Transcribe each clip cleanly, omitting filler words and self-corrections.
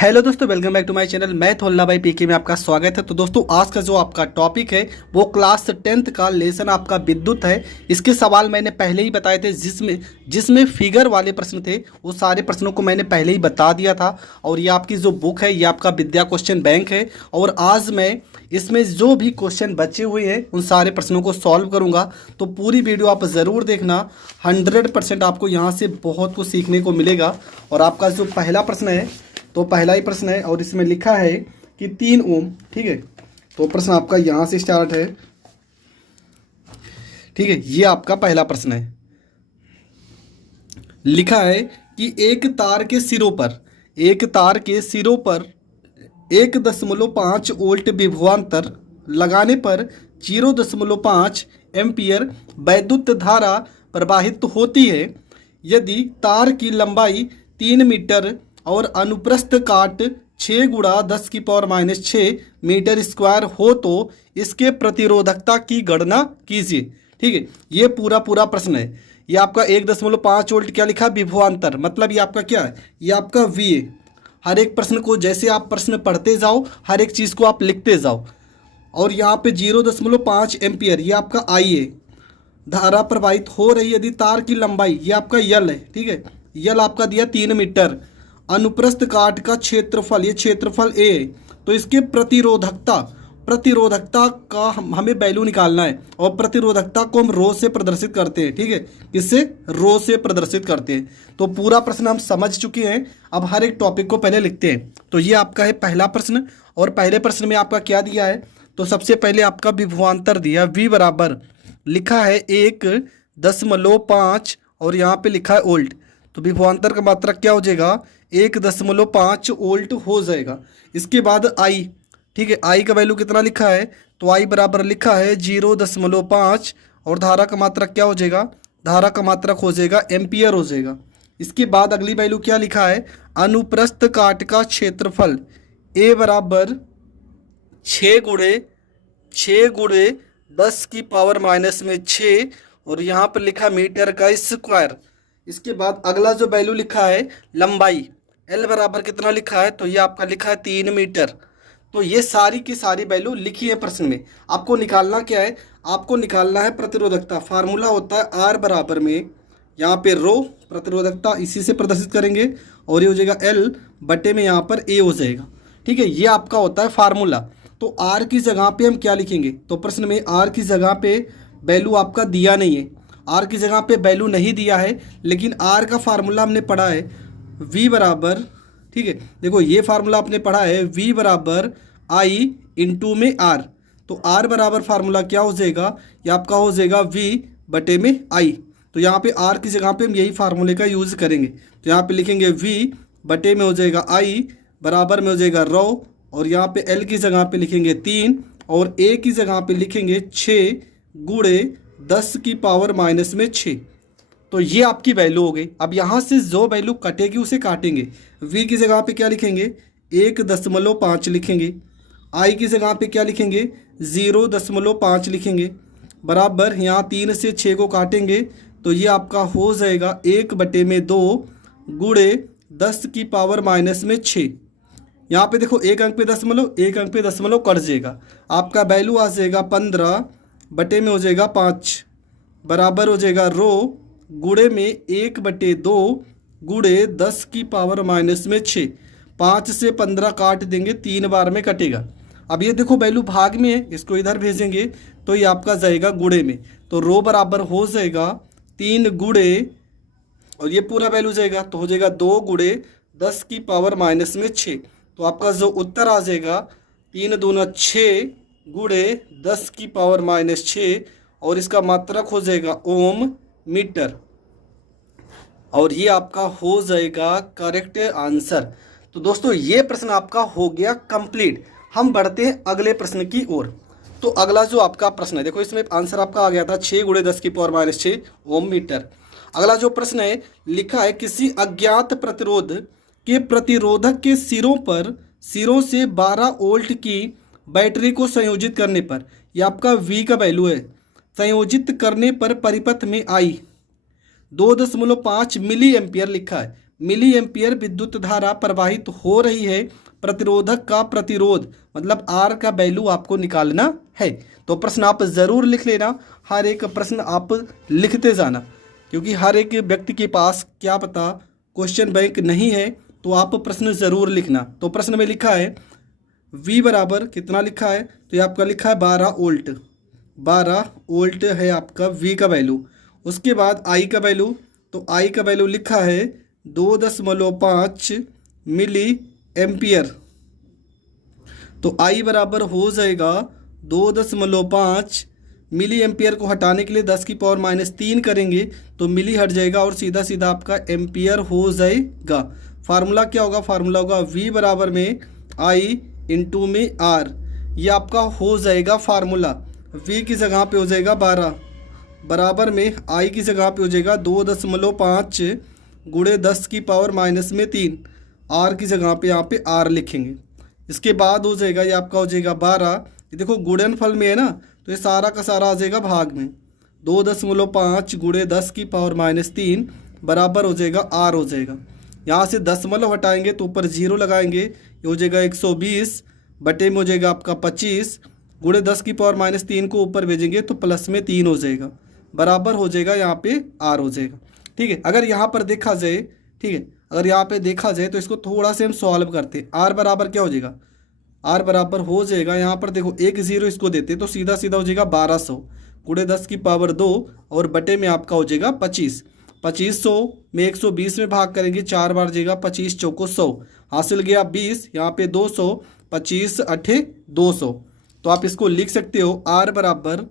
Hello दोस्तों, welcome back to my channel. मैं थोल्ला भाई पीके में आपका स्वागत है। तो दोस्तों, आज का जो आपका टॉपिक है वो क्लास 10th का लेसन आपका विद्युत है। इसके सवाल मैंने पहले ही बताए थे, जिसमें जिसमें फिगर वाले प्रश्न थे वो सारे प्रश्नों को मैंने पहले ही बता दिया था। और ये आपकी जो बुक है ये आपका विद्या क्वेश्चन बैंक है। और आज मैं इसमें जो भी क्वेश्चन बचे हुए हैं उन सारे प्रश्नों को सॉल्व करूँगा। तो पूरी वीडियो आप ज़रूर देखना, 100% आपको यहाँ से बहुत कुछ सीखने को मिलेगा। और आपका जो पहला प्रश्न है, तो पहला ही प्रश्न है और इसमें लिखा है कि 3 ओम। ठीक है, तो प्रश्न आपका यहाँ से स्टार्ट है। ठीक है, ये आपका पहला प्रश्न है। लिखा है कि एक तार के सिरों पर 1.5 वोल्ट विभवांतर लगाने पर 0.5 एम्पियर वैद्युत धारा प्रवाहित होती है। यदि तार की लंबाई 3 मीटर और अनुप्रस्थ काट 6 गुणा 10⁻⁻6 मीटर स्क्वायर हो तो इसके प्रतिरोधकता की गणना कीजिए। ठीक है, ये पूरा प्रश्न है। ये आपका 1.5 वोल्ट क्या लिखा, विभवांतर, मतलब ये आपका क्या है, ये आपका वी है। हर एक प्रश्न को जैसे आप प्रश्न पढ़ते जाओ, हर एक चीज़ को आप लिखते जाओ। और यहाँ पे 0.5 एम्पियर ये आपका आई है, धारा प्रवाहित हो रही यदि तार की लंबाई, ये आपका यल है। ठीक है, यल आपका दिया 3 मीटर, अनुप्रस्थ काट का क्षेत्रफल, ये क्षेत्रफल ए है। तो इसके प्रतिरोधकता का हमें वैल्यू निकालना है। और प्रतिरोधकता को हम रो से प्रदर्शित करते हैं। ठीक है, किससे, रो से प्रदर्शित करते हैं। तो पूरा प्रश्न हम समझ चुके हैं। अब हर एक टॉपिक को पहले लिखते हैं। तो ये आपका है पहला प्रश्न। और पहले प्रश्न में आपका क्या दिया है, तो सबसे पहले आपका विभवांतर दिया, वी बराबर लिखा है 1.5 और यहाँ पे लिखा है वोल्ट। तो विभवांतर का मात्रक क्या हो जाएगा, 1.5 वोल्ट हो जाएगा। इसके बाद आई, ठीक है, आई का वैल्यू कितना लिखा है, तो आई बराबर लिखा है 0.5 और धारा का मात्रक क्या हो जाएगा, धारा का मात्रक हो जाएगा एम्पियर हो जाएगा। इसके बाद अगली वैल्यू क्या लिखा है, अनुप्रस्थ काट का क्षेत्रफल, ए बराबर 6 गुणे 10⁻⁻6 और यहाँ पर लिखा मीटर का स्क्वायर। इसके बाद अगला जो वैल्यू लिखा है लंबाई, एल बराबर कितना लिखा है, तो ये आपका लिखा है 3 मीटर। तो ये सारी की सारी वैल्यू लिखी है प्रश्न में। आपको निकालना क्या है, आपको निकालना है प्रतिरोधकता। फार्मूला होता है आर बराबर में, यहाँ पे रो प्रतिरोधकता इसी से प्रदर्शित करेंगे और ये हो जाएगा एल बटे में यहाँ पर ए हो जाएगा। ठीक है, ये आपका होता है फार्मूला। तो आर की जगह पे हम क्या लिखेंगे, तो प्रश्न में आर की जगह पे वैल्यू आपका दिया नहीं है, आर की जगह पे वैल्यू नहीं दिया है। लेकिन आर का फार्मूला हमने पढ़ा है वी बराबर, ठीक है, देखो ये फार्मूला आपने पढ़ा है वी बराबर आई इंटू में आर। तो आर बराबर फार्मूला क्या हो जाएगा, ये आपका हो जाएगा वी बटे में आई। तो यहाँ पे आर की जगह पे हम यही फार्मूले का यूज़ करेंगे। तो यहाँ पे लिखेंगे वी बटे में हो जाएगा आई, बराबर में हो जाएगा रो, और यहाँ पे एल की जगह पे लिखेंगे 3 और ए की जगह पे लिखेंगे 6 गुणे 10⁻⁻6। तो ये आपकी वैल्यू हो गई। अब यहाँ से जो वैल्यू कटेगी उसे काटेंगे। v की जगह पे क्या लिखेंगे, 1.5 लिखेंगे। i की जगह पे क्या लिखेंगे, 0.5 लिखेंगे। बराबर यहाँ 3 से 6 को काटेंगे तो ये आपका हो जाएगा 1/2 गुणे 10⁻⁻6। यहाँ पे देखो एक अंक पे दशमलव कट जाएगा, आपका वैल्यू आ जाएगा 15 बटे में हो जाएगा 5, बराबर हो जाएगा रो गुणे में 1/2 गुणे 10⁻⁻6। 5 से 15 काट देंगे, 3 बार में कटेगा। अब ये देखो वैल्यू भाग में है, इसको इधर भेजेंगे तो ये आपका जाएगा गुणे में। तो रो बराबर हो जाएगा 3 गुणे, और ये पूरा वैल्यू जाएगा तो हो जाएगा 2 गुणे 10⁻⁻6। तो आपका जो उत्तर आ जाएगा 3 दूना 6 गुणे 10⁻⁻6 और इसका मात्रक हो जाएगा ओम मीटर। और ये आपका हो जाएगा करेक्ट आंसर। तो दोस्तों, ये प्रश्न आपका हो गया कंप्लीट। हम बढ़ते हैं अगले प्रश्न की ओर। तो अगला जो आपका प्रश्न है, देखो इसमें आंसर आपका आ गया था 6 गुणे 10⁻⁻6 ओम मीटर। अगला जो प्रश्न है लिखा है किसी अज्ञात प्रतिरोध के प्रतिरोधक के सिरों से 12 वोल्ट की बैटरी को संयोजित करने पर, यह आपका V का वैल्यू है, संयोजित करने पर परिपथ में आई 2.5 मिली एम्पियर लिखा है। मिली एम्पियर विद्युत धारा प्रवाहित हो रही है, प्रतिरोधक का प्रतिरोध मतलब आर का वैल्यू आपको निकालना है। तो प्रश्न आप ज़रूर लिख लेना, हर एक प्रश्न आप लिखते जाना, क्योंकि हर एक व्यक्ति के पास क्या पता क्वेश्चन बैंक नहीं है, तो आप प्रश्न ज़रूर लिखना। तो प्रश्न में लिखा है V बराबर कितना लिखा है, तो ये आपका लिखा है 12 वोल्ट, 12 वोल्ट है आपका V का वैल्यू। उसके बाद I का वैल्यू, तो I का वैल्यू लिखा है 2.5 मिली एम्पियर। तो I बराबर हो जाएगा 2.5 मिली एम्पियर को हटाने के लिए 10 की पावर -3 करेंगे तो मिली हट जाएगा और सीधा सीधा आपका एम्पियर हो जाएगा। फार्मूला क्या होगा, फार्मूला होगा V बराबर में I इंटू में R। ये आपका हो जाएगा फार्मूला। V की जगह पे हो जाएगा 12 बराबर में I की जगह पे हो जाएगा 2.5 गुणे 10 की पावर -3। R की जगह पे यहाँ पे R लिखेंगे। इसके बाद हो जाएगा ये आपका हो जाएगा 12, ये देखो गुणनफल में है ना, तो ये सारा का सारा आ जाएगा भाग में। 2.5 गुणे 10 की पावर -3 बराबर हो जाएगा R हो जाएगा। यहाँ से दशमलव हटाएंगे तो ऊपर 0 लगाएंगे, ये हो जाएगा 120 बटे में हो जाएगा आपका 25 गुणे 10 की पावर -3 को ऊपर भेजेंगे तो प्लस में 3 हो जाएगा, बराबर हो जाएगा यहाँ पे R हो जाएगा। ठीक है, अगर यहाँ पर देखा जाए, ठीक है, अगर यहाँ पे देखा जाए तो इसको थोड़ा से हम सॉल्व करते हैं। R बराबर क्या हो जाएगा, R बराबर हो जाएगा यहाँ पर देखो 1 0 इसको देते तो सीधा सीधा हो जाएगा 1200 गुणे 10 की पावर 2 और बटे में आपका हो जाएगा 25। 2500 में 120 में भाग करेंगे 4 बार जाएगा, 25 चौको 100 हासिल गया 20, यहाँ पे 200, 25 अठे 200। तो आप इसको लिख सकते हो R बराबर,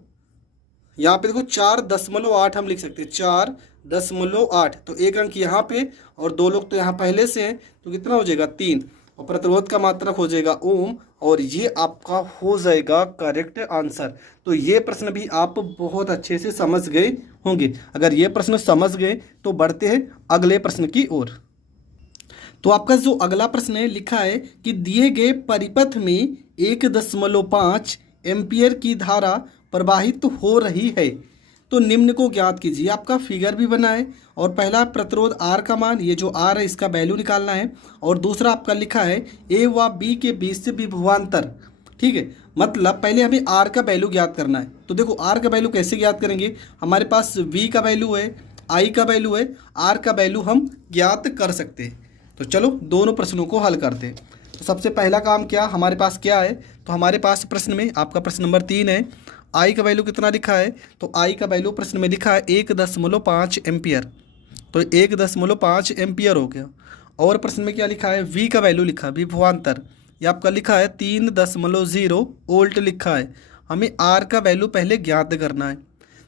यहाँ पे देखो 4.8 हम लिख सकते हैं, 4.8। तो एक अंक यहाँ पे और 2 लोग तो यहाँ पहले से हैं, तो कितना हो जाएगा 3 और प्रतिरोध का मात्रक हो जाएगा ओम, और ये आपका हो जाएगा करेक्ट आंसर। तो ये प्रश्न भी आप बहुत अच्छे से समझ गए होंगे। अगर ये प्रश्न समझ गए तो बढ़ते हैं अगले प्रश्न की ओर। तो आपका जो अगला प्रश्न है लिखा है कि दिए गए परिपथ में 1.5 एम्पियर की धारा प्रवाहित हो रही है, तो निम्न को ज्ञात कीजिए। आपका फिगर भी बना है और पहला प्रतिरोध R का मान, ये जो R है इसका वैल्यू निकालना है, और दूसरा आपका लिखा है A व B के बीच से विभवांतर। ठीक है, मतलब पहले हमें R का वैल्यू ज्ञात करना है। तो देखो R का वैल्यू कैसे ज्ञात करेंगे, हमारे पास V का वैल्यू है, I का वैल्यू है, R का वैल्यू हम ज्ञात कर सकते हैं। तो चलो दोनों प्रश्नों को हल करते हैं। तो सबसे पहला काम क्या हमारे पास क्या है, तो हमारे पास प्रश्न में आपका प्रश्न नंबर 3 है, I का वैल्यू कितना लिखा है, तो I का वैल्यू प्रश्न में लिखा है 1.5 एम्पियर, तो 1.5 एम्पियर हो गया। और प्रश्न में क्या लिखा है, V का वैल्यू लिखा है विभवांतर, ये आपका लिखा है 3.0 वोल्ट लिखा है। हमें R का वैल्यू पहले ज्ञात करना है।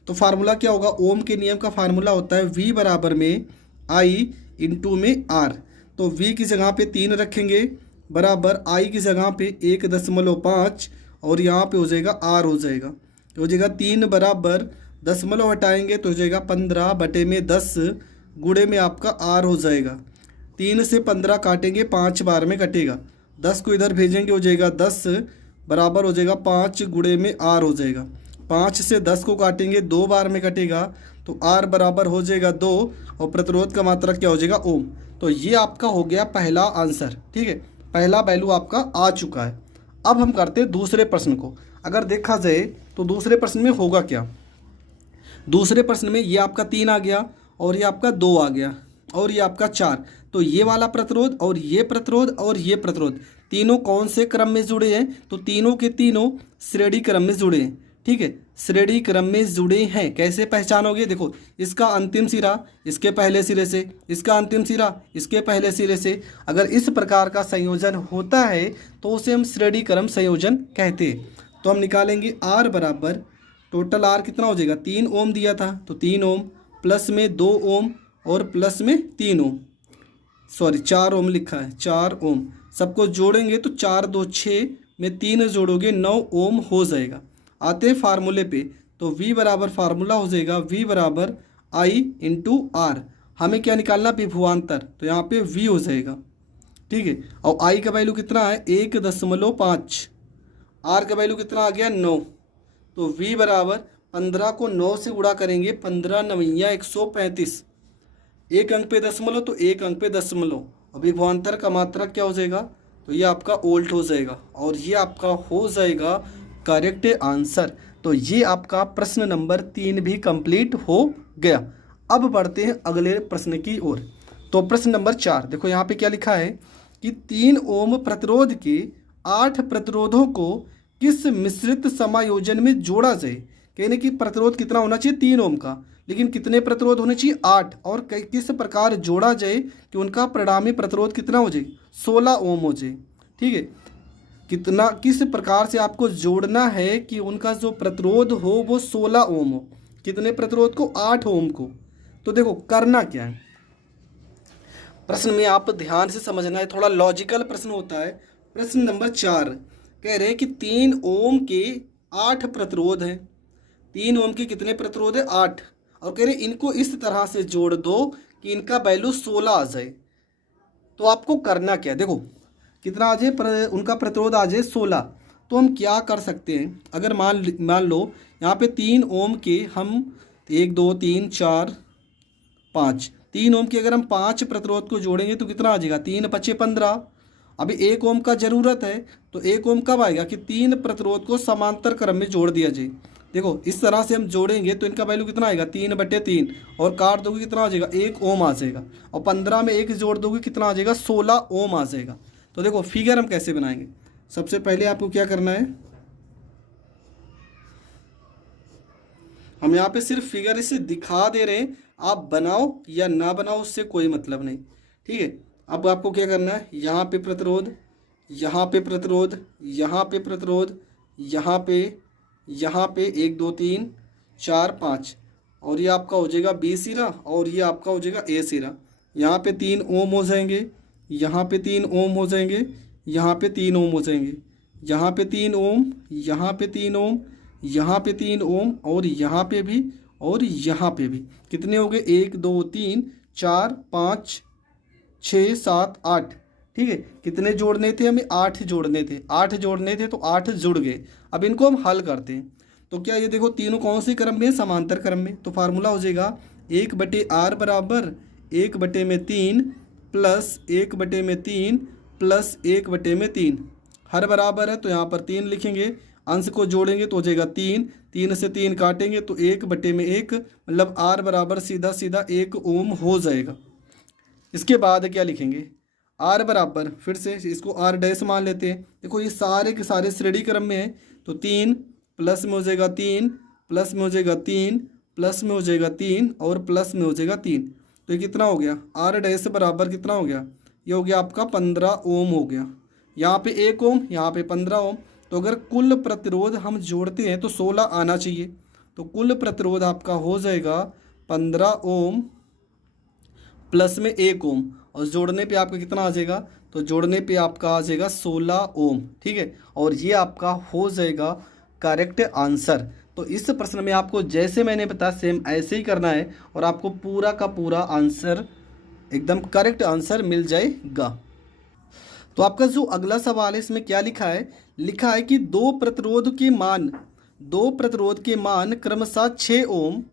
तो फार्मूला क्या होगा, ओम के नियम का फार्मूला होता है V बराबर में I इंटू में R। तो V की जगह पे 3 रखेंगे बराबर I की जगह पे 1.5 और यहाँ पे हो जाएगा R हो जाएगा, तो हो जाएगा 3 बराबर दशमलव हटाएंगे तो हो जाएगा 15 बटे में 10 गुणे में आपका R हो जाएगा। 3 से 15 काटेंगे 5 बार में कटेगा, 10 को इधर भेजेंगे हो जाएगा 10 बराबर हो जाएगा 5 गुणे में R हो जाएगा। 5 से 10 को काटेंगे 2 बार में कटेगा तो R बराबर हो जाएगा 2 और प्रतिरोध का मात्रक क्या हो जाएगा ओम। तो ये आपका हो गया पहला आंसर। ठीक है, पहला वैल्यू आपका आ चुका है। अब हम करते हैं दूसरे प्रश्न को। अगर देखा जाए तो दूसरे प्रश्न में होगा क्या, दूसरे प्रश्न में ये आपका 3 आ गया और ये आपका 2 आ गया और ये आपका 4। तो ये वाला प्रतिरोध और ये प्रतिरोध और ये प्रतिरोध तीनों कौन से क्रम में जुड़े हैं, तो तीनों के तीनों श्रेणी क्रम में जुड़े हैं। ठीक है, श्रेणी क्रम में जुड़े हैं। कैसे पहचानोगे, देखो इसका अंतिम सिरा इसके पहले सिरे से, इसका अंतिम सिरा इसके पहले सिरे से, अगर इस प्रकार का संयोजन होता है तो उसे हम श्रेणी क्रम संयोजन कहते हैं। तो हम निकालेंगे R बराबर टोटल R कितना हो जाएगा, 3 ओम दिया था तो 3 ओम प्लस में 2 ओम और प्लस में 3 ओम, सॉरी 4 ओम लिखा है, 4 ओम। सबको जोड़ेंगे तो 4 2 6 में 3 जोड़ोगे 9 ओम हो जाएगा। आते हैं फार्मूले पे, तो V बराबर फार्मूला हो जाएगा V बराबर I इंटू R। हमें क्या निकालना, विभवांतर, तो यहाँ पे V हो जाएगा। ठीक है, और I का वैल्यू कितना है 1.5, R का वैल्यू कितना आ गया 9, तो V बराबर 15 को 9 से गुणा करेंगे 15 9 135, एक अंक पे दशमलव तो एक अंक पे दशमलव, और विभवांतर का मात्रक क्या हो जाएगा, तो ये आपका ओल्ट हो जाएगा, और ये आपका हो जाएगा करेक्ट आंसर। तो ये आपका प्रश्न नंबर 3 भी कंप्लीट हो गया। अब बढ़ते हैं अगले प्रश्न की ओर। तो प्रश्न नंबर 4 देखो यहाँ पे क्या लिखा है कि 3 ओम प्रतिरोध के 8 प्रतिरोधों को किस मिश्रित समायोजन में जोड़ा जाए। कहने की प्रतिरोध कितना होना चाहिए 3 ओम का, लेकिन कितने प्रतिरोध होने चाहिए 8, और किस प्रकार जोड़ा जाए कि उनका परिणामी प्रतिरोध कितना हो जाए 16 ओम हो जाए। ठीक है, कितना किस प्रकार से आपको जोड़ना है कि उनका जो प्रतिरोध हो वो 16 ओम हो। कितने प्रतिरोध को 8 ओम को। तो देखो करना क्या है, प्रश्न में आप ध्यान से समझना है, थोड़ा लॉजिकल प्रश्न होता है। प्रश्न नंबर 4 कह रहे हैं कि 3 ओम के 8 प्रतिरोध हैं। 3 ओम के कितने प्रतिरोध है 8, और कह रहे इनको इस तरह से जोड़ दो कि इनका वैल्यू 16 आ जाए। तो आपको करना क्या, देखो कितना आ जाए उनका प्रतिरोध आ जाए 16। तो हम क्या कर सकते हैं, अगर मान लो यहाँ पे 3 ओम के हम 1 2 3 4 5, 3 ओम के अगर हम 5 प्रतिरोध को जोड़ेंगे तो कितना आ जाएगा 3 5 15। अभी 1 ओम का ज़रूरत है, तो 1 ओम कब आएगा कि 3 प्रतिरोध को समांतर क्रम में जोड़ दिया जाए। देखो इस तरह से हम जोड़ेंगे तो इनका वैल्यू कितना आएगा 3/3, और काट दोगे कितना आ जाएगा 1 ओम आ जाएगा, और 15 में 1 जोड़ दोगे कितना आ जाएगा 16 ओम आ जाएगा। तो देखो फिगर हम कैसे बनाएंगे, सबसे पहले आपको क्या करना है, हम यहाँ पे सिर्फ फिगर इसे दिखा दे रहे हैं, आप बनाओ या ना बनाओ उससे कोई मतलब नहीं। ठीक है, अब आपको क्या करना है, यहाँ पे प्रतिरोध, यहाँ पे प्रतिरोध, यहाँ पे प्रतिरोध, यहाँ पे 1 2 3 4 5, और ये आपका हो जाएगा बी सिरा, और ये आपका हो जाएगा ए सिरा। यहाँ पे 3 ओम हो जाएंगे, यहाँ पे 3 ओम हो जाएंगे, यहाँ पे 3 ओम हो जाएंगे, यहाँ पे 3 ओम, यहाँ पे 3 ओम, यहाँ पे 3 ओम, और यहाँ पे भी, और यहाँ पे भी। कितने हो गए 1 2 3 4 5 6 7 8। ठीक है, कितने जोड़ने थे हमें 8 जोड़ने थे, 8 जोड़ने थे तो 8 जुड़ गए। अब इनको हम हल करते हैं, तो क्या ये देखो तीनों कौन से क्रम में, समांतर क्रम में। तो फार्मूला हो जाएगा 1/r बराबर 1/3 प्लस 1/3 प्लस 1/3। हर बराबर है तो यहाँ पर 3 लिखेंगे, अंश को जोड़ेंगे तो हो जाएगा 3, 3 से 3 काटेंगे तो 1/1, मतलब r बराबर सीधा सीधा 1 ओम हो जाएगा। इसके बाद क्या लिखेंगे, r बराबर, फिर से इसको r डैश मान लेते हैं। देखो ये सारे के सारे श्रेणी क्रम में है, तो 3 प्लस में हो जाएगा 3, प्लस में हो जाएगा 3, प्लस में हो जाएगा 3, और प्लस में हो जाएगा 3। तो ये कितना हो गया, r डैश बराबर कितना हो गया, ये हो गया आपका 15 ओम हो गया। यहाँ पे 1 ओम, यहाँ पे 15 ओम। तो अगर कुल प्रतिरोध हम जोड़ते हैं तो 16 आना चाहिए, तो कुल प्रतिरोध आपका हो जाएगा 15 ओम प्लस में 1 ओम, और जोड़ने पे आपका कितना आ जाएगा, तो जोड़ने पे आपका आ जाएगा 16 ओम। ठीक है, और ये आपका हो जाएगा करेक्ट आंसर। तो इस प्रश्न में आपको जैसे मैंने बताया सेम ऐसे ही करना है, और आपको पूरा का पूरा आंसर एकदम करेक्ट आंसर मिल जाएगा। तो आपका जो अगला सवाल है इसमें क्या लिखा है, लिखा है कि दो प्रतिरोध के मान क्रमशः 6 ओम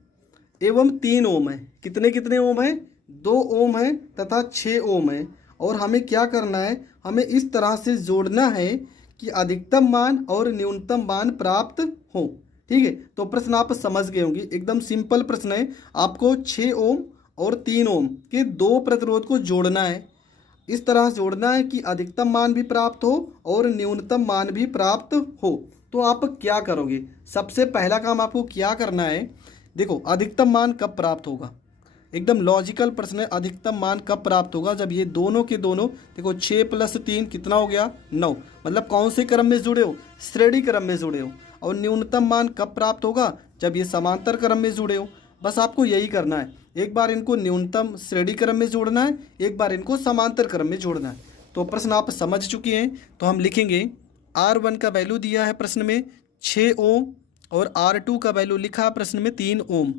एवं 3 ओम है। कितने कितने ओम है, 2 ओम है तथा 6 ओम है, और हमें क्या करना है, हमें इस तरह से जोड़ना है कि अधिकतम मान और न्यूनतम मान प्राप्त हो। ठीक है, तो प्रश्न आप समझ गए होंगे, एकदम सिंपल प्रश्न है। आपको 6 ओम और 3 ओम के 2 प्रतिरोध को जोड़ना है, इस तरह से जोड़ना है कि अधिकतम मान भी प्राप्त हो और न्यूनतम मान भी प्राप्त हो। तो आप क्या करोगे, सबसे पहला काम आपको क्या करना है, देखो अधिकतम मान कब प्राप्त होगा, एकदम लॉजिकल प्रश्न है। अधिकतम मान कब प्राप्त होगा, जब ये दोनों के दोनों, देखो 6 + 3 कितना हो गया 9, मतलब कौन से क्रम में जुड़े हो, श्रेणी क्रम में जुड़े हो। और न्यूनतम मान कब प्राप्त होगा, जब ये समांतर क्रम में जुड़े हो। बस आपको यही करना है, एक बार इनको न्यूनतम श्रेणी क्रम में जोड़ना है, एक बार इनको समांतर क्रम में जोड़ना है। तो प्रश्न आप समझ चुके हैं, तो हम लिखेंगे R1 का वैल्यू दिया है प्रश्न में 6 ओम, और R2 का वैल्यू लिखा है प्रश्न में 3 ओम।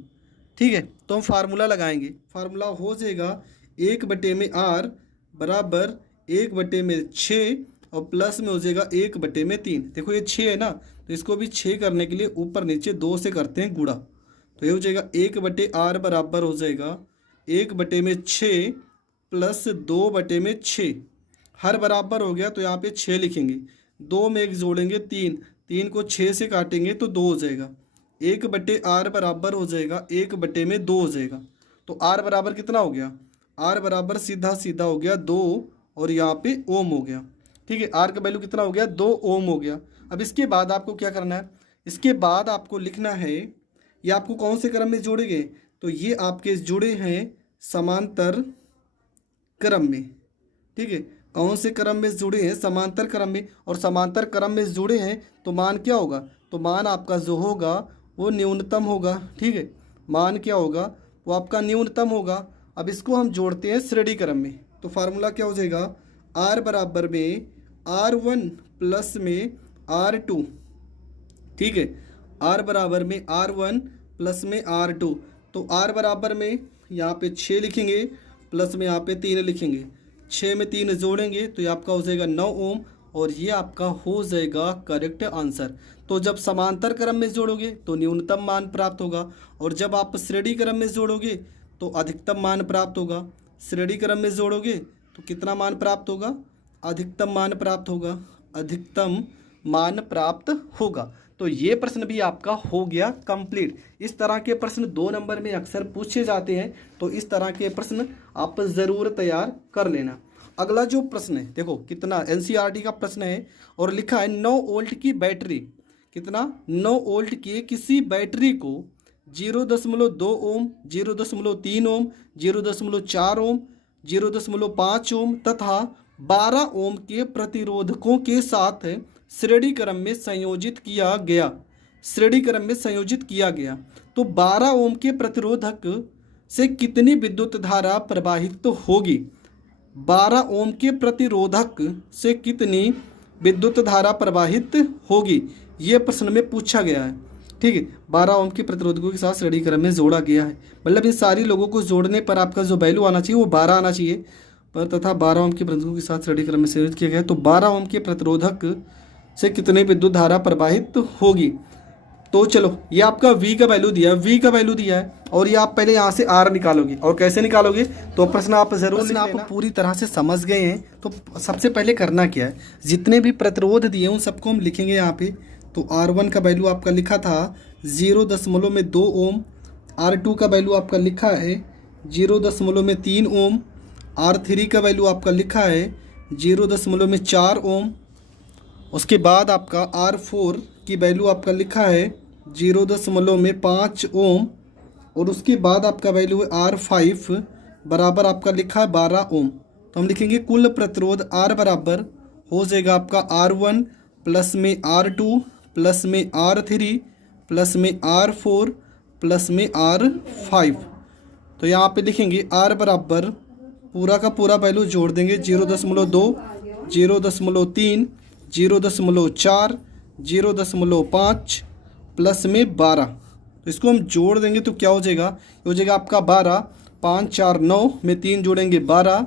ठीक है, तो हम फार्मूला लगाएंगे, फार्मूला हो जाएगा 1/r बराबर 1/6, और प्लस में हो जाएगा 1/3। देखो ये 6 है ना, तो इसको भी 6 करने के लिए ऊपर नीचे 2 से करते हैं गुणा, तो ये हो जाएगा 1/r बराबर हो जाएगा 1/6 प्लस 2/6, हर बराबर हो गया तो यहाँ पे 6 लिखेंगे, 2 में 1 जोड़ेंगे 3, 3 को 6 से काटेंगे तो 2 हो जाएगा, 1/r बराबर हो जाएगा 1/2 हो जाएगा। तो r बराबर कितना हो गया, r बराबर सीधा सीधा हो गया 2 और यहाँ पे ओम हो गया। ठीक है, r का वैल्यू कितना हो गया, 2 ओम हो गया। अब इसके बाद आपको क्या करना है, इसके बाद आपको लिखना है, ये आपको कौन से क्रम में जोड़ेंगे, तो ये आपके जुड़े हैं समांतर क्रम में। ठीक है, कौन से क्रम में जुड़े हैं, समांतर क्रम में, और समांतर क्रम में जुड़े हैं तो मान क्या होगा, तो मान आपका जो होगा वो न्यूनतम होगा। ठीक है, मान क्या होगा, वो आपका न्यूनतम होगा। अब इसको हम जोड़ते हैं श्रेणी क्रम में, तो फार्मूला क्या हो जाएगा, r बराबर में r1 प्लस में r2। ठीक है, r बराबर में r1 प्लस में r2, तो r बराबर में यहाँ पे 6 लिखेंगे, प्लस में यहाँ पे 3 लिखेंगे, 6 में 3 जोड़ेंगे तो ये आपका हो जाएगा 9 ओम, और ये आपका हो जाएगा करेक्ट आंसर। तो जब समांतर क्रम में जोड़ोगे तो न्यूनतम मान प्राप्त होगा, और जब आप श्रेणी क्रम में जोड़ोगे तो अधिकतम मान प्राप्त होगा। श्रेणी क्रम में जोड़ोगे तो कितना मान प्राप्त होगा, अधिकतम मान प्राप्त होगा, अधिकतम मान प्राप्त होगा। तो ये प्रश्न भी आपका हो गया कंप्लीट। इस तरह के प्रश्न 2 नंबर में अक्सर पूछे जाते हैं, तो इस तरह के प्रश्न आप ज़रूर तैयार कर लेना। अगला जो प्रश्न है देखो कितना एनसीईआरटी का प्रश्न है, और लिखा है 9 वोल्ट की बैटरी, कितना 9 वोल्ट की किसी बैटरी को 0.2 ओम, 0.3 ओम, 0.4 ओम, 0.5 ओम तथा 12 ओम के प्रतिरोधकों के साथ श्रेणी क्रम में संयोजित किया गया। श्रेणी क्रम में संयोजित किया गया तो 12 ओम के प्रतिरोधक से कितनी विद्युत धारा प्रवाहित होगी। 12 ओम के प्रतिरोधक से कितनी विद्युत धारा प्रवाहित होगी, ये प्रश्न में पूछा गया है। ठीक है, 12 ओम के प्रतिरोधकों के साथ श्रेणी क्रम में जोड़ा गया है, मतलब इन सारी लोगों को जोड़ने पर आपका जो वैल्यू आना चाहिए वो 12 आना चाहिए, पर तथा 12 ओम के प्रतिरोधकों के साथ श्रेणी क्रम में संयोजित किया गया तो 12 ओम के प्रतिरोधक से कितनी विद्युत धारा प्रवाहित होगी। तो चलो ये आपका V का वैल्यू दिया है, V का वैल्यू दिया है, और ये आप पहले यहाँ से R निकालोगे, और कैसे निकालोगे तो प्रश्न आप जरूर आप पूरी तरह से समझ गए हैं। तो सबसे पहले करना क्या है, जितने भी प्रतिरोध दिए उन सबको हम लिखेंगे यहाँ पे। तो R1 का वैल्यू आपका लिखा था 0.2 ओम, R2 का वैल्यू आपका लिखा है 0.3 ओम, R3 का वैल्यू आपका लिखा है 0.4 ओम, उसके बाद आपका R4 की वैल्यू आपका लिखा है 0.5 ओम, और उसके बाद आपका वैल्यू है R5 बराबर आपका लिखा है 12 ओम। तो हम लिखेंगे कुल प्रतिरोध R बराबर हो जाएगा आपका R1 प्लस में R2 प्लस में R3 प्लस में R4 प्लस में R5। तो यहाँ पे लिखेंगे R बराबर पूरा का पूरा वैल्यू जोड़ देंगे 0.2, 0.3, 0.4, 0.5 प्लस में 12। तो इसको हम जोड़ देंगे तो क्या हो जाएगा, ये हो जाएगा आपका 12, 5 4 9 में 3 जोड़ेंगे 12,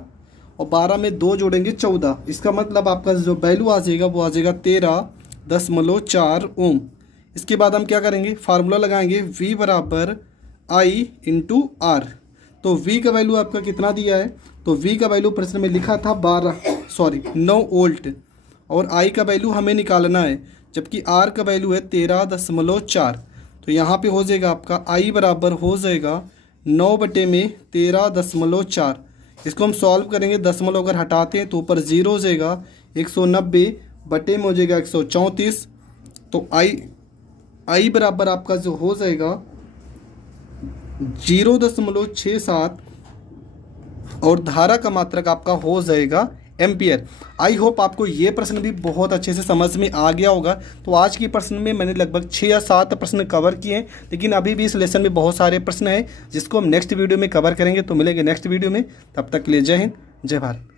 और 12 में 2 जोड़ेंगे 14। इसका मतलब आपका जो वैल्यू आ जाएगा वो आ जाएगा 13.4 ओम। इसके बाद हम क्या करेंगे, फार्मूला लगाएंगे V बराबर I इंटू R। तो V का वैल्यू आपका कितना दिया है, तो V का वैल्यू प्रश्न में लिखा था 9 वोल्ट, और I का वैल्यू हमें निकालना है, जबकि R का वैल्यू है 13.4। तो यहाँ पे हो जाएगा आपका I बराबर हो जाएगा 9/13.4। इसको हम सॉल्व करेंगे, दशमलव अगर हटाते हैं तो ऊपर 0 हो जाएगा, 190 बटे में हो जाएगा 134। तो I बराबर आपका जो हो जाएगा 0.67, और धारा का मात्रक आपका हो जाएगा एम्पियर। आई होप आपको ये प्रश्न भी बहुत अच्छे से समझ में आ गया होगा। तो आज की प्रश्न में मैंने लगभग 6 या 7 प्रश्न कवर किए हैं, लेकिन अभी भी इस लेसन में बहुत सारे प्रश्न हैं जिसको हम नेक्स्ट वीडियो में कवर करेंगे। तो मिलेंगे नेक्स्ट वीडियो में, तब तक के लिए जय हिंद, जय भारत।